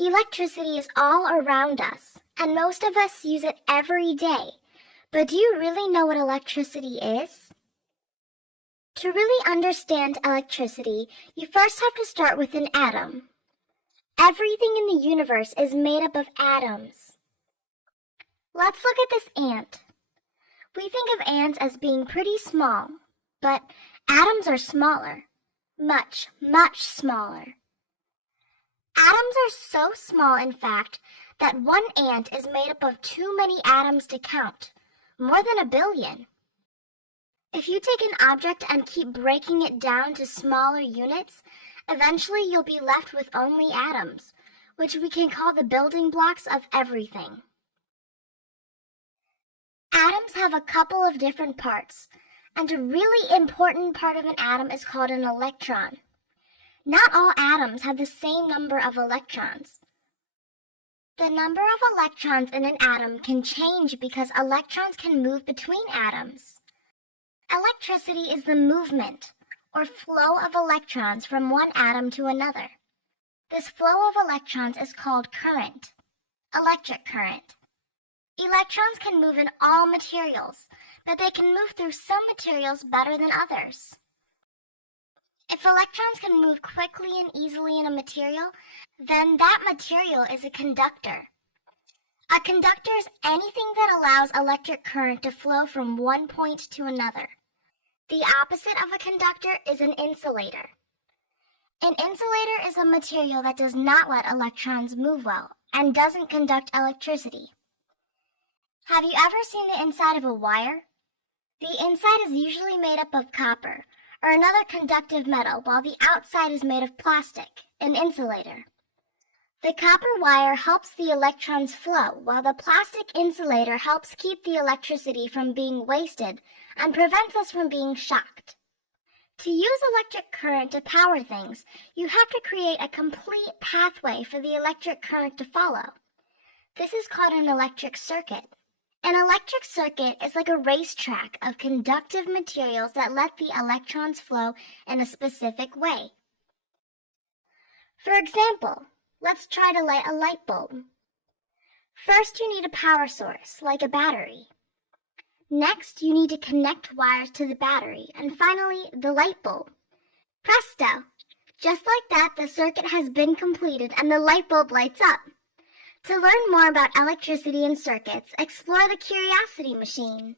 Electricity is all around us, and most of us use it every day. But do you really know what electricity is? To really understand electricity, you first have to start with an atom. Everything in the universe is made up of atoms. Let's look at this ant. We think of ants as being pretty small, but atoms are smaller. Much, much smaller. Atoms are so small, in fact, that one ant is made up of too many atoms to count, more than 1 billion. If you take an object and keep breaking it down to smaller units, eventually you'll be left with only atoms, which we can call the building blocks of everything. Atoms have a couple of different parts, and a really important part of an atom is called an electron. Not all atoms have the same number of electrons. The number of electrons in an atom can change because electrons can move between atoms. Electricity is the movement, or flow of electrons from one atom to another. This flow of electrons is called current, electric current. Electrons can move in all materials, but they can move through some materials better than others. If electrons can move quickly and easily in a material, then that material is a conductor. A conductor is anything that allows electric current to flow from one point to another. The opposite of a conductor is an insulator. An insulator is a material that does not let electrons move well and doesn't conduct electricity. Have you ever seen the inside of a wire? The inside is usually made up of copper, or another conductive metal, while the outside is made of plastic, an insulator. The copper wire helps the electrons flow, while the plastic insulator helps keep the electricity from being wasted and prevents us from being shocked. To use electric current to power things, you have to create a complete pathway for the electric current to follow. This is called an electric circuit. An electric circuit is like a racetrack of conductive materials that let the electrons flow in a specific way. For example, let's try to light a light bulb. First, you need a power source, like a battery. Next, you need to connect wires to the battery, and finally, the light bulb. Presto! Just like that, the circuit has been completed and the light bulb lights up. To learn more about electricity and circuits, explore the Curiosity Machine.